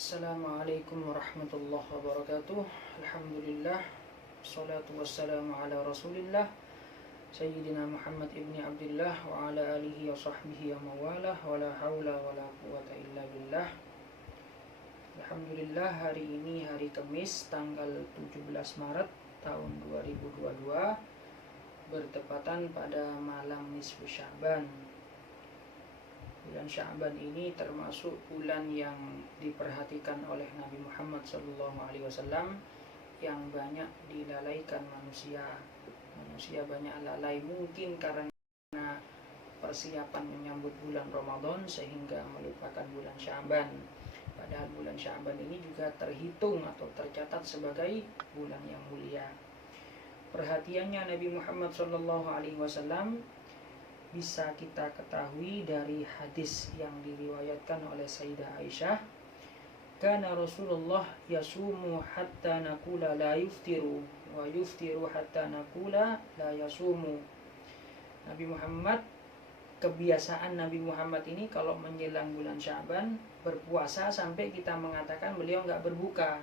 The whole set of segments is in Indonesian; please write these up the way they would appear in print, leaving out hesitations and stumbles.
Assalamualaikum warahmatullahi wabarakatuh. Alhamdulillah, salatu wassalamu ala rasulillah Sayyidina Muhammad ibni Abdullah wa ala alihi wa sahbihi wa mawalah wa la hawla wa la quwata illa billah. Alhamdulillah, hari ini hari Kamis tanggal 17 Maret tahun 2022, bertepatan pada malam nisfu Sya'ban. Bulan Sya'ban ini termasuk bulan yang diperhatikan oleh Nabi Muhammad SAW, yang banyak dilalaikan manusia. Manusia banyak lalai, mungkin karena persiapan menyambut bulan Ramadan sehingga melupakan bulan Sya'ban. Padahal bulan Sya'ban ini juga terhitung atau tercatat sebagai bulan yang mulia. Perhatiannya Nabi Muhammad SAW bisa kita ketahui dari hadis yang diriwayatkan oleh Sayyidah Aisyah. Kana Rasulullah yasumu hatta nakula la yuftiru wa yuftiru hatta nakula la yasumu. Kebiasaan Nabi Muhammad ini kalau menjelang bulan Sya'ban berpuasa sampai kita mengatakan beliau nggak berbuka,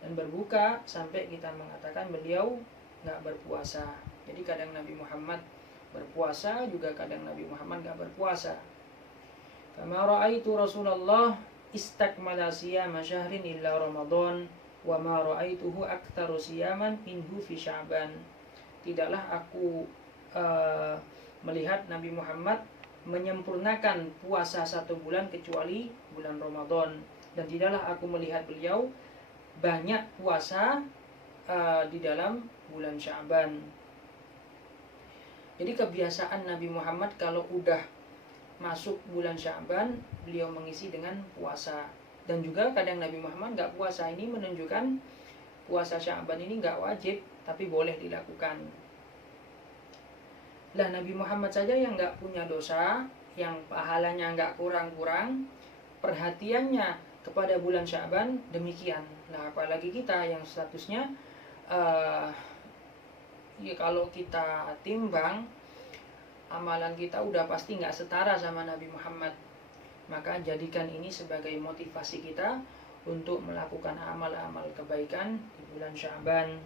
dan berbuka sampai kita mengatakan beliau nggak berpuasa. Jadi kadang Nabi Muhammad berpuasa, juga kadang Nabi Muhammad nggak berpuasa. Kama ra'aitu Rasulullah istakmala siyama syahrin illa Ramadan wa ma ra'aituhu aktsaru siyaman minhu fi Sya'ban. Tidaklah aku melihat Nabi Muhammad menyempurnakan puasa satu bulan kecuali bulan Ramadan, dan tidaklah aku melihat beliau banyak puasa di dalam bulan Sya'ban. Jadi kebiasaan Nabi Muhammad kalau udah masuk bulan Sya'ban, beliau mengisi dengan puasa. Dan juga kadang Nabi Muhammad nggak puasa. Ini menunjukkan puasa Sya'ban ini nggak wajib, tapi boleh dilakukan. Lah Nabi Muhammad saja yang nggak punya dosa, yang pahalanya nggak kurang-kurang, perhatiannya kepada bulan Sya'ban demikian. Nah apalagi kita yang statusnya ya kalau kita timbang, amalan kita udah pasti nggak setara sama Nabi Muhammad. Maka jadikan ini sebagai motivasi kita untuk melakukan amal-amal kebaikan di bulan Sya'ban.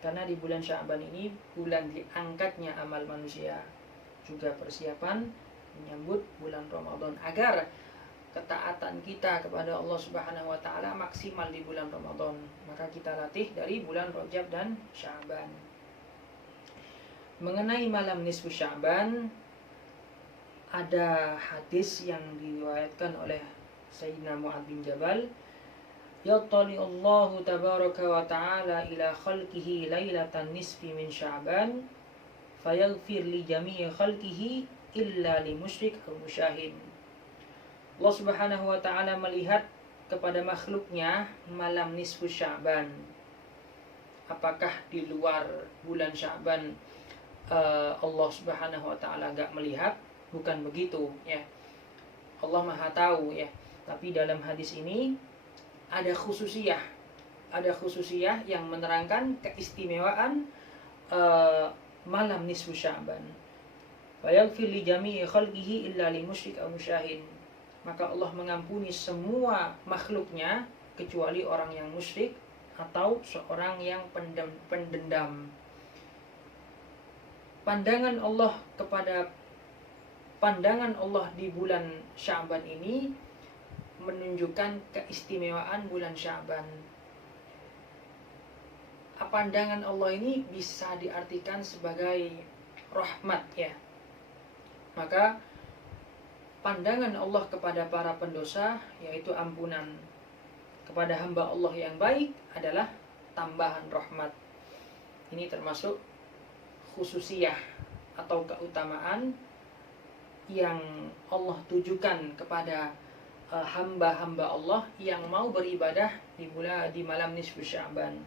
Karena di bulan Sya'ban ini bulan diangkatnya amal manusia, juga persiapan menyambut bulan Ramadan, agar ketaatan kita kepada Allah Subhanahu wa taala maksimal di bulan Ramadan. Maka kita latih dari bulan Rajab dan Sya'ban. Mengenai malam nisfu Sya'ban, ada hadis yang diriwayatkan oleh Sayyidina Mu'adz bin Jabal. Yattali Allahu tabaraka wa ta'ala ila khalqihi lailatan nisfi min Sya'ban fayaghfir li jami'i khalqihi illa li musyrik aw musyahid. Allah Subhanahu wa ta'ala melihat kepada makhluknya malam nisfu Sya'ban. Apakah di luar bulan Sya'ban Allah Subhanahu wa taala enggak melihat? Bukan begitu ya. Allah Maha tahu ya. Tapi dalam hadis ini ada khususiyah yang menerangkan keistimewaan malam nisfu Sya'ban. Wa yaghfir li jami'i khalqihi illa li musyrik aw musyahid. Maka Allah mengampuni semua makhluknya kecuali orang yang musyrik atau seorang yang pendendam. Pandangan Allah di bulan Sya'ban ini menunjukkan keistimewaan bulan Sya'ban. Pandangan Allah ini bisa diartikan sebagai rahmat ya. Maka pandangan Allah kepada para pendosa yaitu ampunan. Kepada hamba Allah yang baik adalah tambahan rahmat. Ini termasuk khususiyah atau keutamaan yang Allah tujukan kepada hamba-hamba Allah yang mau beribadah di malam nisfu Sya'ban.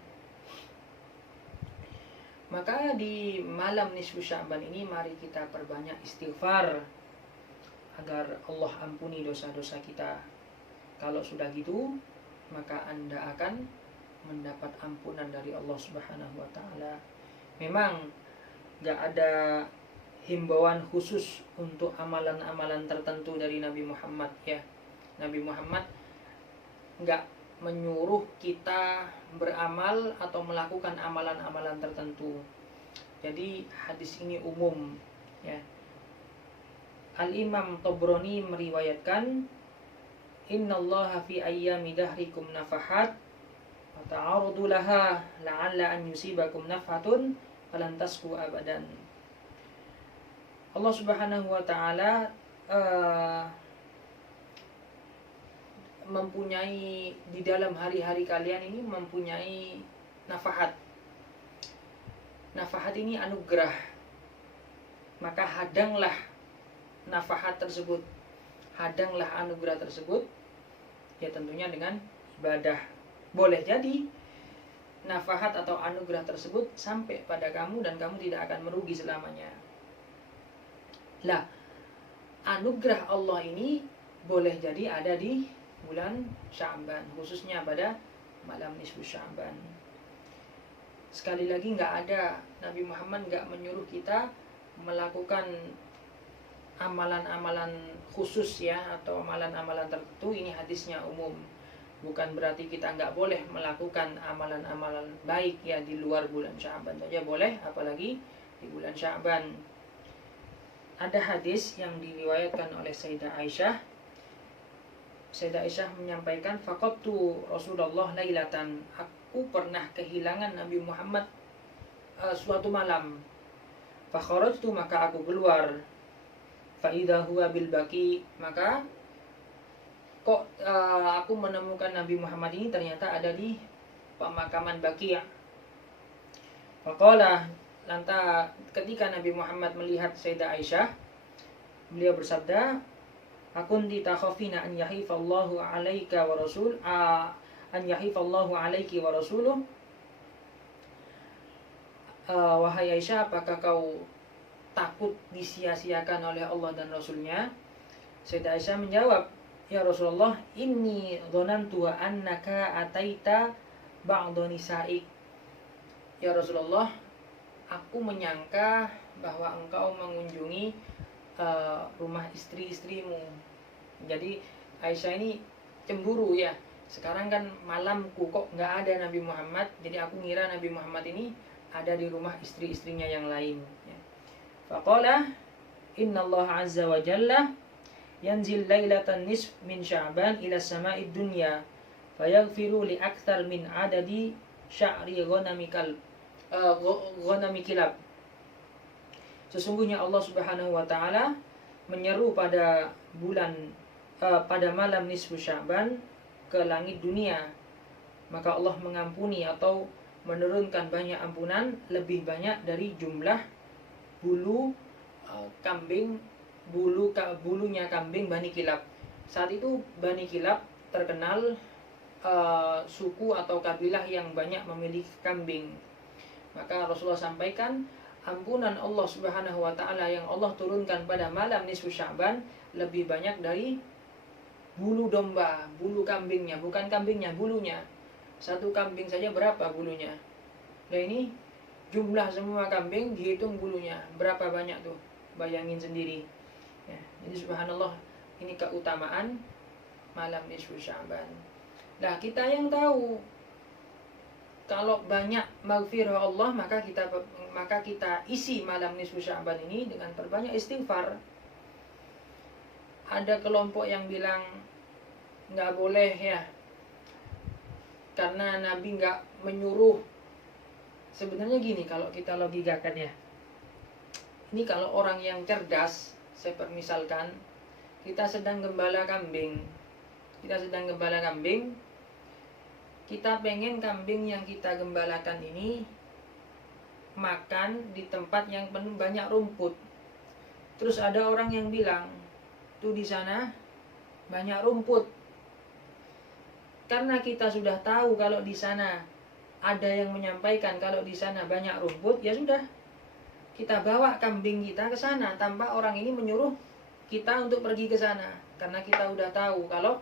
Maka di malam nisfu Sya'ban ini mari kita perbanyak istighfar agar Allah ampuni dosa-dosa kita. Kalau sudah gitu, maka Anda akan mendapat ampunan dari Allah Subhanahu wa taala. Memang gak ada himbauan khusus untuk amalan-amalan tertentu dari Nabi Muhammad ya. Nabi Muhammad nggak menyuruh kita beramal atau melakukan amalan-amalan tertentu. Jadi hadis ini umum ya. Al-Imam Tabrani meriwayatkan, innallaha fi ayyami dahrikum nafahat wa ta'arudu laha la'alla an yusibakum nafatun falan tasku abadan. Allah Subhanahu wa taala mempunyai di dalam hari-hari kalian ini mempunyai nafahat. Nafahat ini anugerah. Maka hadanglah nafahat tersebut. Hadanglah anugerah tersebut. Ya tentunya dengan ibadah. Boleh jadi nafahat atau anugerah tersebut sampai pada kamu dan kamu tidak akan merugi selamanya. Lah, anugerah Allah ini boleh jadi ada di bulan Sya'ban, khususnya pada malam nisfu Sya'ban. Sekali lagi nggak ada, Nabi Muhammad nggak menyuruh kita melakukan amalan-amalan khusus ya, atau amalan-amalan tertentu. Ini hadisnya umum. Bukan berarti kita nggak boleh melakukan amalan-amalan baik ya di luar bulan Sya'ban saja boleh, apalagi di bulan Sya'ban. Ada hadis yang diriwayatkan oleh Sayyidah Aisyah. Sayyidah Aisyah menyampaikan, faqattu Rasulullah lailatan, aku pernah kehilangan Nabi Muhammad suatu malam. Fakharajtu, maka aku keluar. Fa idza huwa bil baqi, maka kok aku menemukan Nabi Muhammad ini ternyata ada di pemakaman Baqi'. Faqala, lantas ketika Nabi Muhammad melihat Sayyidah Aisyah, beliau bersabda, akunti takhafina an yahifallahu alaika wa rasul an yahifallahu alaiki wa rasuluh. Wahai Aisyah, apakah kau takut disia-siakan oleh Allah dan Rasulnya? Sayyidah Aisyah menjawab, ya Rasulullah, inni dhanantu annaka ataita ba'da nisa'ik. Ya Rasulullah, aku menyangka bahwa engkau mengunjungi rumah istri-istrimu. Jadi Aisyah ini cemburu ya. Sekarang kan malamku kok nggak ada Nabi Muhammad, jadi aku ngira Nabi Muhammad ini ada di rumah istri-istrinya yang lain. Faqala, innallaha azza wa jalla yanzil lailatan nisf min Sya'ban ila sama'id dunya fayaghfiru li akthar min adadi sya'ri ghanami kilab. Sesungguhnya Allah Subhanahu wa taala menyeru pada malam nisfu Sya'ban ke langit dunia, maka Allah mengampuni atau menurunkan banyak ampunan lebih banyak dari jumlah bulunya kambing Bani Kilab. Saat itu Bani Kilab terkenal suku atau kabilah yang banyak memiliki kambing. Maka Rasulullah sampaikan, ampunan Allah Subhanahu wa taala yang Allah turunkan pada malam nisfu Sya'ban lebih banyak dari bulu domba, bulu kambingnya, bukan kambingnya, bulunya. Satu kambing saja berapa bulunya? Nah ini jumlah semua kambing dihitung bulunya, berapa banyak tuh? Bayangin sendiri. Ya, jadi subhanallah, ini keutamaan malam nisfu Sya'ban. Nah, kita yang tahu kalau banyak maghfirah Allah, maka kita isi malam nisfu Sya'ban ini dengan perbanyak istighfar. Ada kelompok yang bilang nggak boleh ya, karena Nabi nggak menyuruh. Sebenarnya gini, kalau kita logikakan ya, ini kalau orang yang cerdas, saya permisalkan, kita sedang gembala kambing, kita pengen kambing yang kita gembalakan ini makan di tempat yang penuh banyak rumput. Terus ada orang yang bilang, tuh di sana banyak rumput. Karena kita sudah tahu kalau di sana ada yang menyampaikan kalau di sana banyak rumput, ya sudah, kita bawa kambing kita ke sana tanpa orang ini menyuruh kita untuk pergi ke sana. Karena kita udah tahu kalau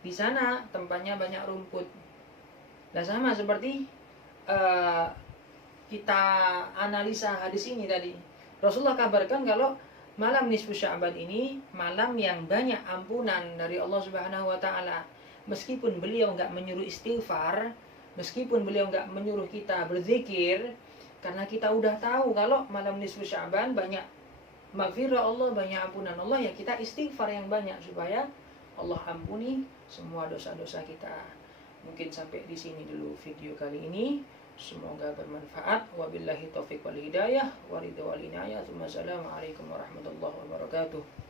di sana tempatnya banyak rumput. Nah, sama seperti kita analisa hadis ini tadi. Rasulullah kabarkan kalau malam nisfu Sya'ban ini malam yang banyak ampunan dari Allah Subhanahu wa taala. meskipun beliau nggak menyuruh istighfar, meskipun beliau nggak menyuruh kita berzikir, karena kita udah tahu kalau malam nisfu Sya'ban banyak maghfirah Allah, banyak ampunan Allah, ya kita istighfar yang banyak supaya Allah ampuni semua dosa-dosa kita. Mungkin sampai di sini dulu video kali ini. Semoga bermanfaat. Wabillahi taufiq wal hidayah, waridha wal inayah. Assalamualaikum warahmatullahi wabarakatuh.